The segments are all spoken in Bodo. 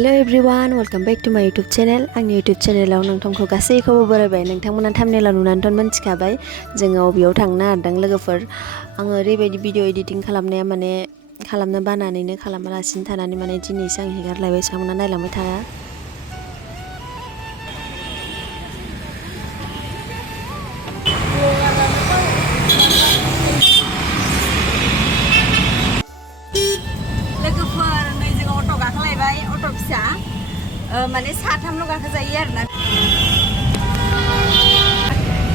hello everyone welcome back to my YouTube channel आंनि यूट्यूब चैनलाव नोंथांखौ गासैखौबो बरायबाय नोंथांमोना थाम्बनेलाव नुनानैथ' मिथिखाबाय जोङो अबेयाव थांनो नागिरदों लोगोफोर आङो ओरैबायदि भिडिअ एडिटिं खालामनाया माने खालामनो बानानैनो खालामालासिनो थानानै माने दिनैसो आं हेगारलायबाय सामोना नायलांबाय थाया अट' फिसा माने साथामल' गाखोजायो आरोना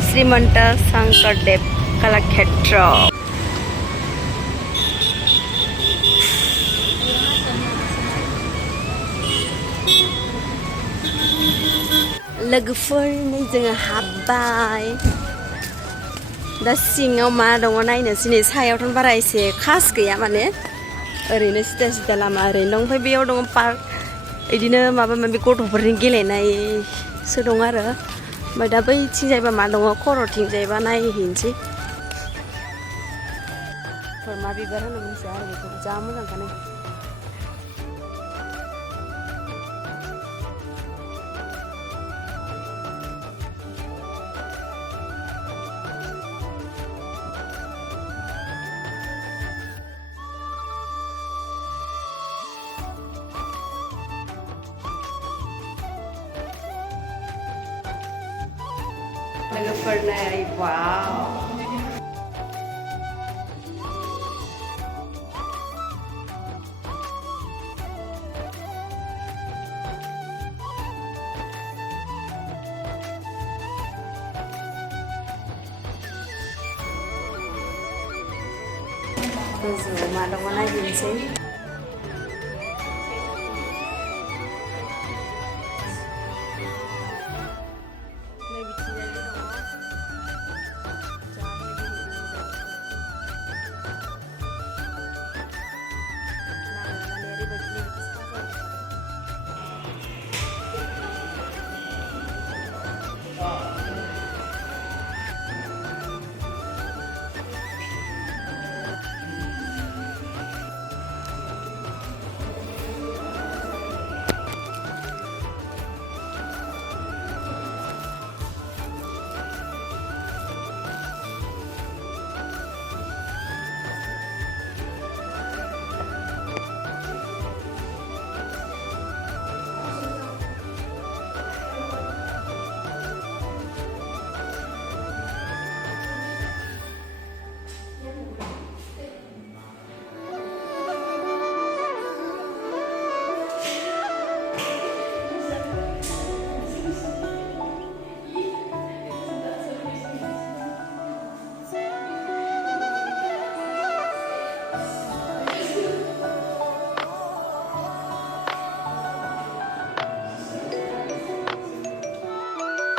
श्रीमंत शंकरदेव कलाक्षेत्र लोगोफोर नै जोङो हाबबाय दा सिङाव मा दङ नायनोसै नै सायावथ' बारा एसे खास गैया माने ओरैनो सिदा सिदा लामा ओरैनो दं ओमफ्राय बेयाव दङ पार्क बिदिनो माबा माबि गथ'फोरनि गेलेनायसो दं आरो ओमफ्राय दा बैथिंजायबा मा दङ खर'थिंजायबा नायहैनोसै मा बिबार होनो मिथिया आरो बेखौ जा मोजांखानो लोगोफोर नाय वाव गोजौआव मा दङ नायहैनोसै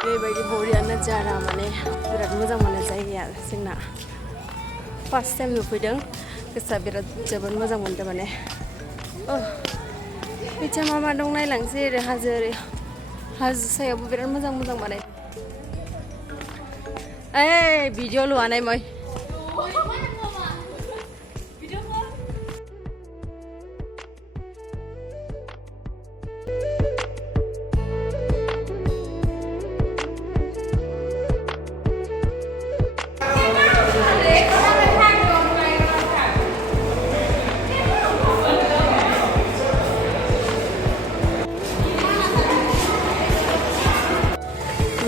बेबायदि बरियानो जारा माने बिराद मोजां मोनो जायगाया जोंना फार्स्ट टाइम नुफैदों गोसोआ बिराद जोबोद मोजां मोनदों माने बिथिं मा मा दं नायलांसै ओरै हाजो सायावबो बिराद मोजां मोजां बानाय ओइ भिडिअ लुआनाय मै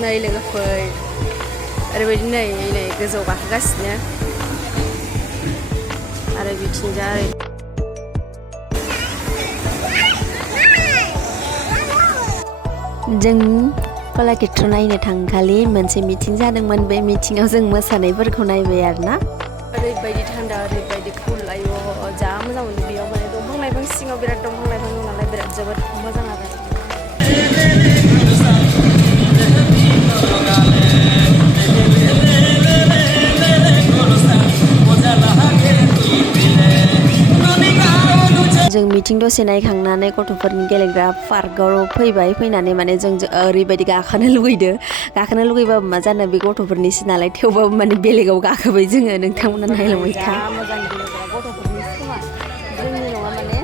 नै लोगोफोर ओरैबायदि नै गोजौ गाखोगासिनो आरो बिथिंजाय जों कलाक्षेत्र नायनो थांखालि मोनसे मिटिं जादोंमोन बे मिटिंआव जों मोसानायफोरखौ नायबाय आरोना ओरैबायदि थान्दा ओरैबायदि कुल आयो जा मोजां मोनो बेयाव माने दंफां लाइफां सिङाव बिराद दंफां लाइफां दं नालाय बिराद जोबोद मोजां आरो जों मिटिं दसे नायखांनानै गथ'फोरनि गेलेग्रा पार्कआव फैबाय फैनानै माने जों ओरैबायदि गाखोनो लुगैबाबो मा जानो बे गथ'फोरनिसो नालाय थेवबाबो माने बेलेगाव गाखोबाय जोङो नोंथांमोना नायलांबाय था मोजां गेलेग्रा गथ'फोरनि खोमा जोंनि नङा माने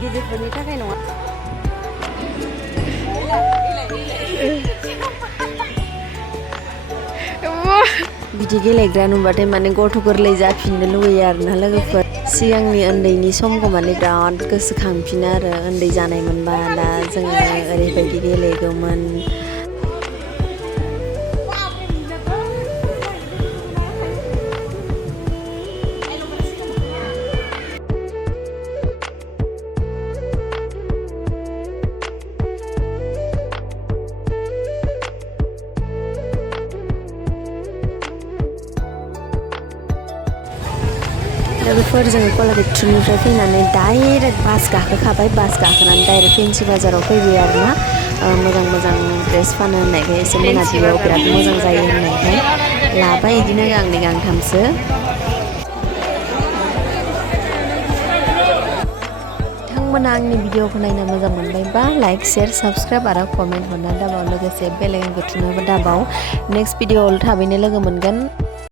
गिदिरफोरनि थाखाय नङा बिदि गेलेग्रा नुबाथाय माने गथ' गोरलै जाफिननो लुगैयो आरोना लोगोफोर सिगांनि उन्दैनि समखौ माने बिराद गोसोखांफिनो आरो उन्दै जानाय मोनबा दा जोङो ओरैबायदि गेलेगौमोन लोगोफोर जोङो कलाक्षेत्रनिफ्राय फैनानै डाइरेक्ट बास गाखोखाबाय बास गाखोनानै डाइरेक्ट फेन्सि बाजाराव फैबाय आरोना मोजां मोजां ड्रेस फानो होननायखाय एसे मोनाबिलियाव बिराद मोजां जायो होननायखाय लाबाय बिदिनो गांनै गांथामसो नोंथांमोना आंनि भिडिअखौ नायना मोजां मोनबायबा लाइक शेयार साबस्क्राइब आरो कमेन्ट हरना दाबाव लोगोसे बेल आइकनखौ थुनोबो दाबाव नेक्स्ट भिडिअआव थाबैनो लोगो मोनगोन